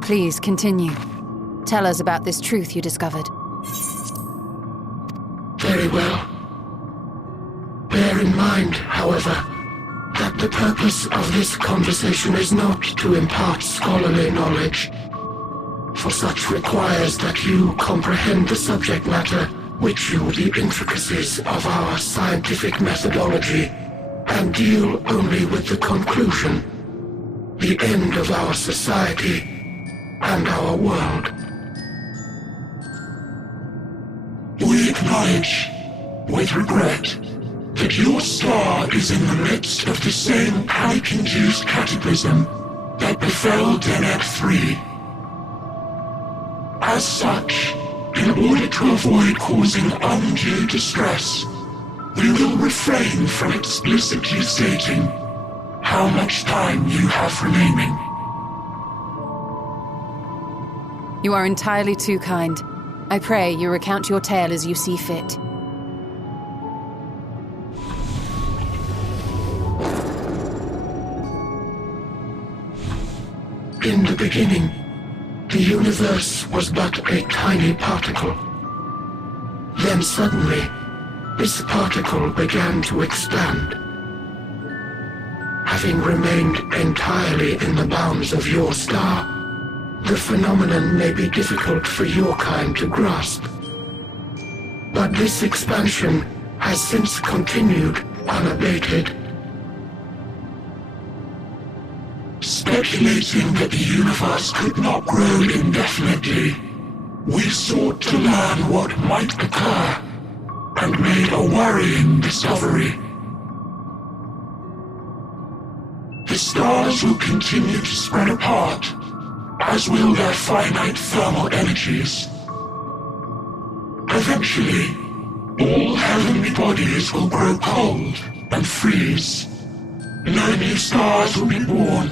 Please, continue. Tell us about this truth you discovered. Very well. Bear in mind, however, that the purpose of this conversation is not to impart scholarly knowledge, for such requires that you comprehend the subject matter, which you the intricacies of our scientific methodology, and deal only with the conclusion, the end of our society and our world. We acknowledge, with regret, that your star is in the midst of the same panic-induced cataclysm that befell Deneb 3. As such, in order to avoid causing undue distress, we will refrain from explicitly stating how much time you have remaining. You are entirely too kind. I pray you recount your tale as you see fit. In the beginning, the universe was but a tiny particle. Then suddenly, this particle began to expand. Having remained entirely in the bounds of your star, the phenomenon may be difficult for your kind to grasp. But this expansion has since continued unabated. Speculating that the universe could not grow indefinitely, we sought to learn what might occur, and made a worrying discovery. The stars will continue to spread apart, as will their finite thermal energies. Eventually, all heavenly bodies will grow cold and freeze. No new stars will be born,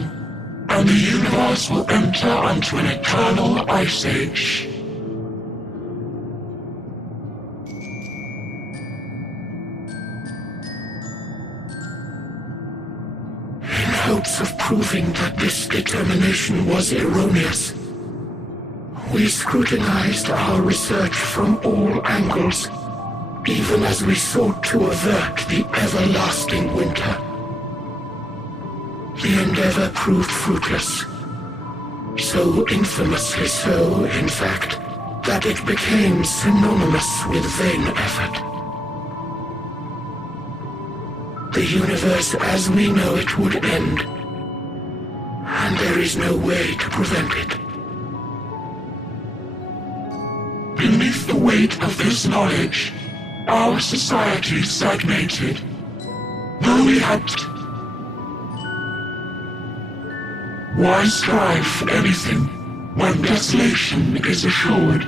and the universe will enter onto an eternal ice age. In hopes of proving that this determination was erroneous, we scrutinized our research from all angles, even as we sought to avert the everlasting winter. The endeavor proved fruitless. So infamously so, in fact, that it became synonymous with vain effort. The universe as we know it would end, and there is no way to prevent it. Beneath the weight of this knowledge, our society stagnated. Though we had why strive for anything when desolation is assured?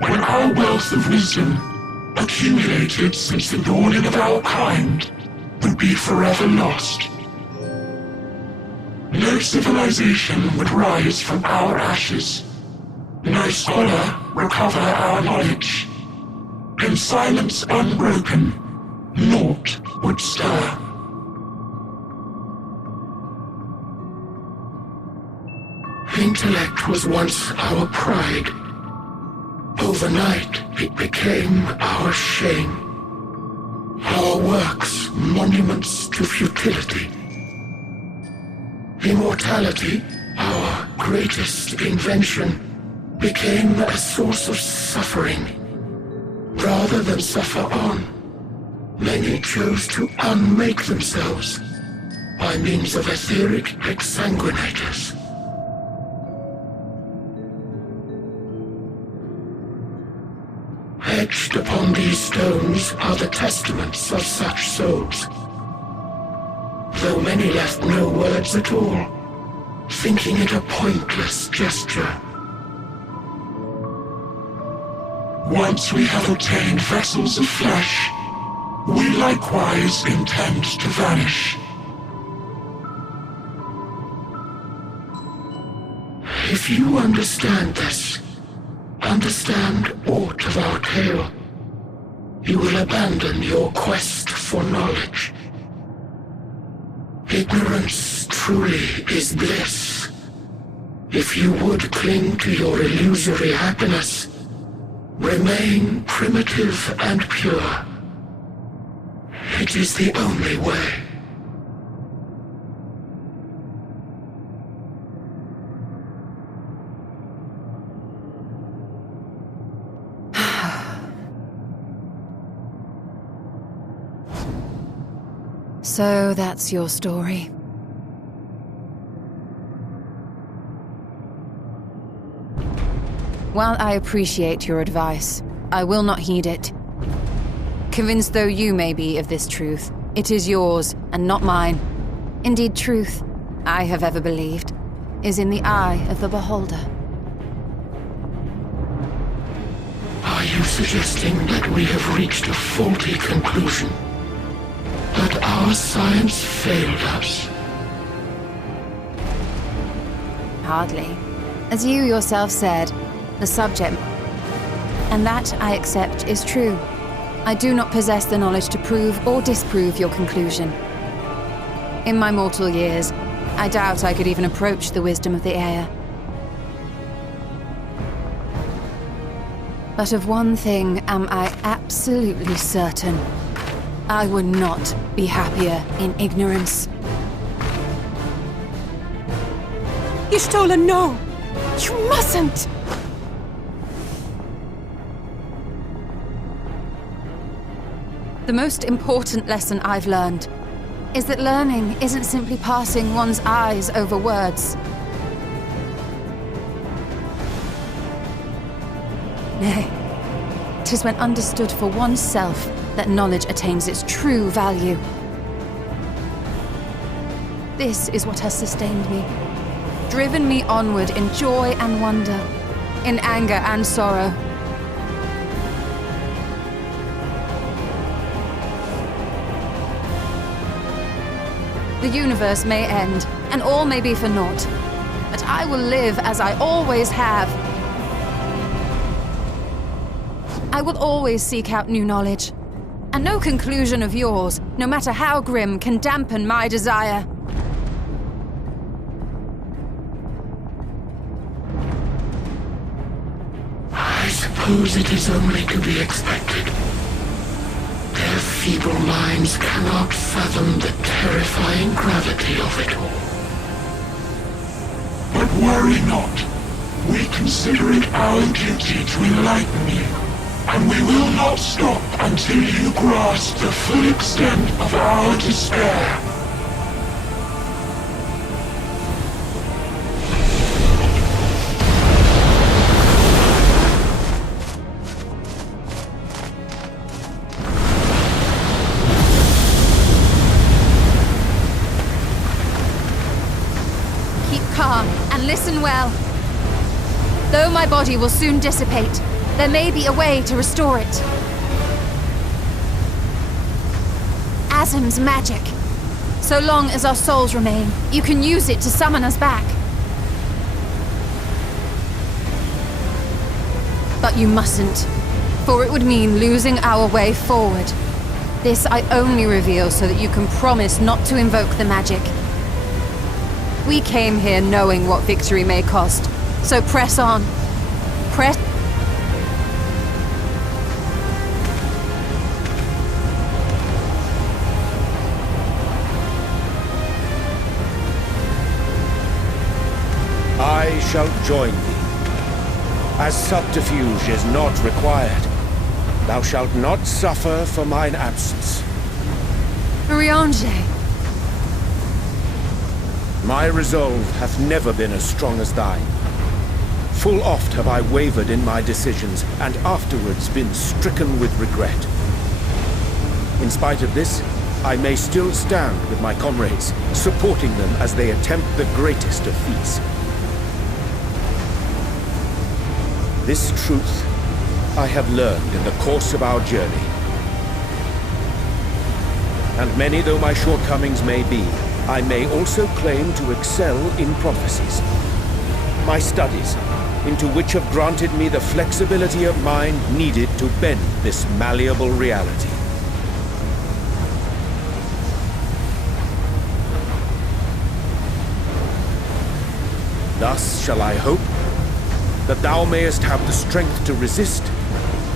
When our wealth of wisdom, accumulated since the dawning of our kind, would be forever lost. No civilization would rise from our ashes. No scholar recover our knowledge. In silence unbroken, naught would stir. Intellect was once our pride. Overnight, it became our shame. Our works, monuments to futility. Immortality, our greatest invention, became a source of suffering. Rather than suffer on, many chose to unmake themselves by means of etheric exsanguinators. Etched upon these stones are the testaments of such souls, though many left no words at all, thinking it a pointless gesture. Once we have obtained vessels of flesh, we likewise intend to vanish. If you understand this, understand aught of our tale, you will abandon your quest for knowledge. Ignorance truly is bliss. If you would cling to your illusory happiness, remain primitive and pure. It is the only way. So that's your story. While I appreciate your advice, I will not heed it. Convinced though you may be of this truth, it is yours and not mine. Indeed, truth, I have ever believed, is in the eye of the beholder. Are you suggesting that we have reached a faulty conclusion? That our science failed us? Hardly. As you yourself said, the subject, and that I accept is true. I do not possess the knowledge to prove or disprove your conclusion. In my mortal years, I doubt I could even approach the wisdom of the Air. But of one thing am I absolutely certain. I would not be happier in ignorance. Y'shtola, no! You mustn't! The most important lesson I've learned is that learning isn't simply passing one's eyes over words. Nay, 'tis when understood for oneself that knowledge attains its true value. This is what has sustained me, driven me onward in joy and wonder, in anger and sorrow. The universe may end, and all may be for naught, but I will live as I always have. I will always seek out new knowledge, and no conclusion of yours, no matter how grim, can dampen my desire. I suppose it is only to be expected. Their feeble minds cannot fathom the terrifying gravity of it all. But worry not. We consider it our duty to enlighten you, and we will not stop until you grasp the full extent of our despair. Calm and listen well. Though my body will soon dissipate, there may be a way to restore it. Azim's magic. So long as our souls remain, you can use it to summon us back. But you mustn't, for it would mean losing our way forward. This I only reveal so that you can promise not to invoke the magic. We came here knowing what victory may cost, so press on. Press... I shall join thee. As subterfuge is not required, thou shalt not suffer for mine absence. Urianger. My resolve hath never been as strong as thine. Full oft have I wavered in my decisions, and afterwards been stricken with regret. In spite of this, I may still stand with my comrades, supporting them as they attempt the greatest of feats. This truth I have learned in the course of our journey. And many though my shortcomings may be, I may also claim to excel in prophecies. My studies, into which have granted me the flexibility of mind needed to bend this malleable reality. thus shall I hope that thou mayest have the strength to resist,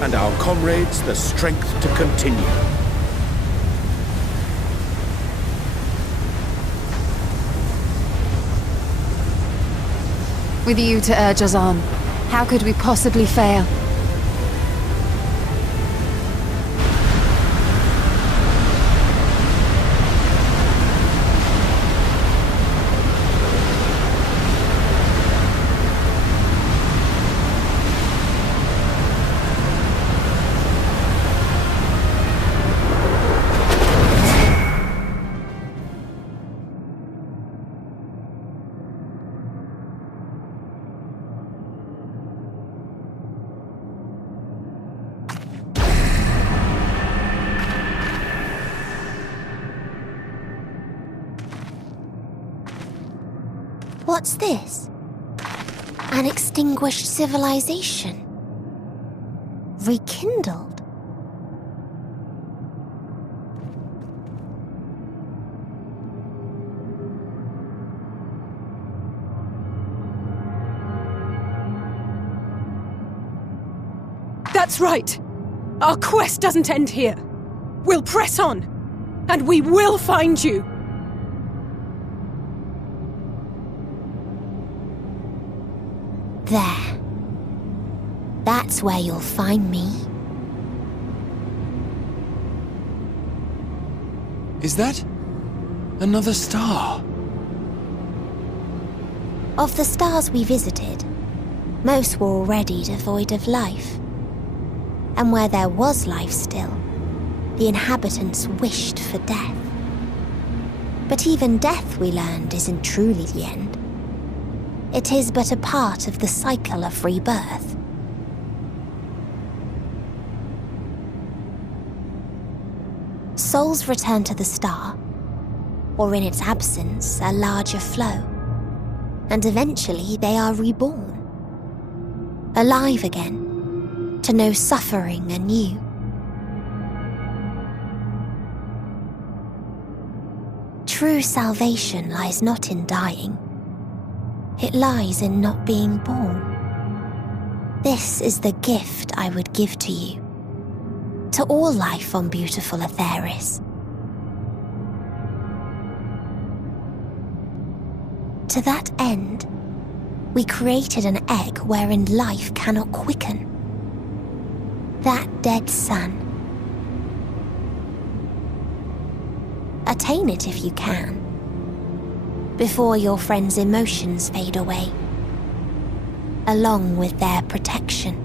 and our comrades the strength to continue. With you to urge us on, how could we possibly fail? What's this? An extinguished civilization? Rekindled? That's right! Our quest doesn't end here. We'll press on, and we will find you! There. That's where you'll find me. Is that another star? Of the stars we visited, most were already devoid of life. And where there was life still, the inhabitants wished for death. But even death, we learned, isn't truly the end. It is but a part of the cycle of rebirth. Souls return to the star, or in its absence, a larger flow, and eventually they are reborn, alive again, to know suffering anew. True salvation lies not in dying. It lies in not being born. This is the gift I would give to you, to all life on beautiful Aetheris. To that end, we created an egg wherein life cannot quicken. That dead sun. Attain it if you can, before your friends' emotions fade away, along with their protection.